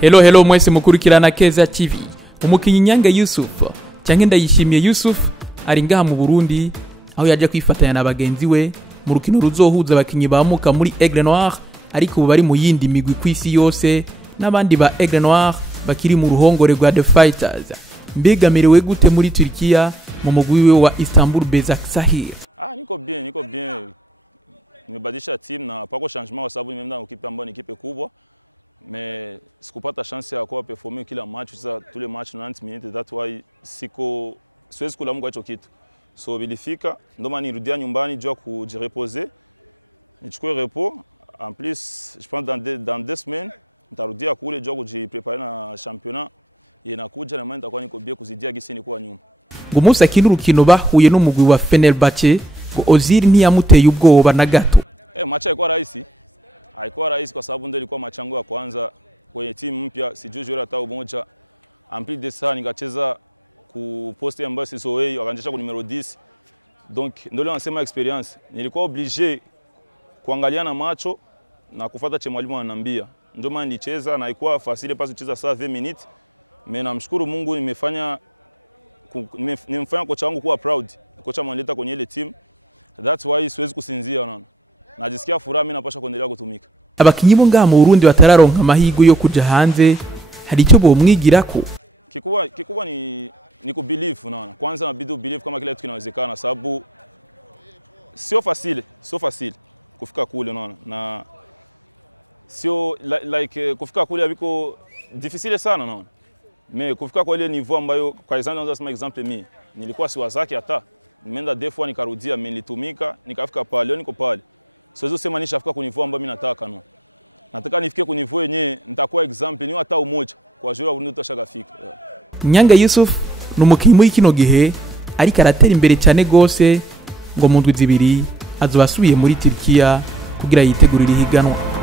Hello mwese mukurikirana Keza TV. Umukinyi Nyange Youssouf cyangwa Ndayishimiye Youssouf ari ngaha mu Burundi aho yaje kwifatanya na bagenzi we mu rukino ruzohuza abakinyi bamuka muri Aigle Noir ariko ubu bari mu yindi migwi kwisi yose n'abandi ba Aigle Noir bakiri mu ruhongore rwa The Fighters. Mbega Amerewe gute muri Turquie mu mugwi we wa Istanbul Bezaksahir? Niko bien. Nimebadilisha team na pako changement kwa sababu nimeenda equipe ambayo ni equipe kubwa. Mais sikupata chance ya kuwa performer kila match, sasa tule match 90 minutes, that's why siwezi kulamuka hicho kitu. So bilifika ndo maana nirudia nyumbani jua kujireposer. Nichukue repos. En plus, je pense dans 2 semaines nitarudia kule jua kujipreparer na championnat yenakuja na maana nitakuwa niko bien kuzidia gisi ni kwa nyuma. Ngumunsi akina urukino bahuye n'umugwi wa Fenerbahce ngo Ozil ntiyamuteye ubwoba na gato. Match haikuwa rahisi. Haikuwa rahisi kwa sababu ndio ilikuwa match yangu ya kwanza kwenye timu mpya, sijui jora hata umoja. En plus de ça nikacheza ku poste ambayo sizoei, wakaanzisha ku numero 10. Donc ndio leo nasema experience. Nilikuwa obligé kuangalia na macho na kufuata che mwalimu ananiambia. Ndio maana nilicheza na haikuwa facile pas kucheza saa 20 minutes. Mais namshukuru Mungu nimefanya kocha wangu kuwa proud. Kocha mwanileta kwenye ile team. That's why siwezi kusinzia unaona. Najisikia furaha mimi napasha kuendelea kutumika. Abakinyi bo ngaha mu Burundi batararonka amahirwe yo kuja hanze hari icyo bomwigirako. Kikubwa ni kubelieve unaona. Kwanza inabidi believe kama kila kitu kinawezekana sababu sio facile kufika kule unaona. Na sio like kufika kule biko difficile sana unaona. Mais kufika kwa ile niveau ambayo kwa example mimi nilikuwa si wazaki hata. Nimeenda 2 fois nikarudia, mimi nilitumika nikafika pale niko pale. Siwezi sema nishafika kwa niveau ambayo mimi nataka no. Nataka nifike kwa niveau yenyewe nitakuwa example ni hata umoja kwa jura Burundi tutashagafika. Nyange Youssouf numukinyi muri kino gihe ariko aratera imbere cyane gose ngo mu ndwi zibiri azobasubiye muri Turquie kugira yitegurire ihiganwa.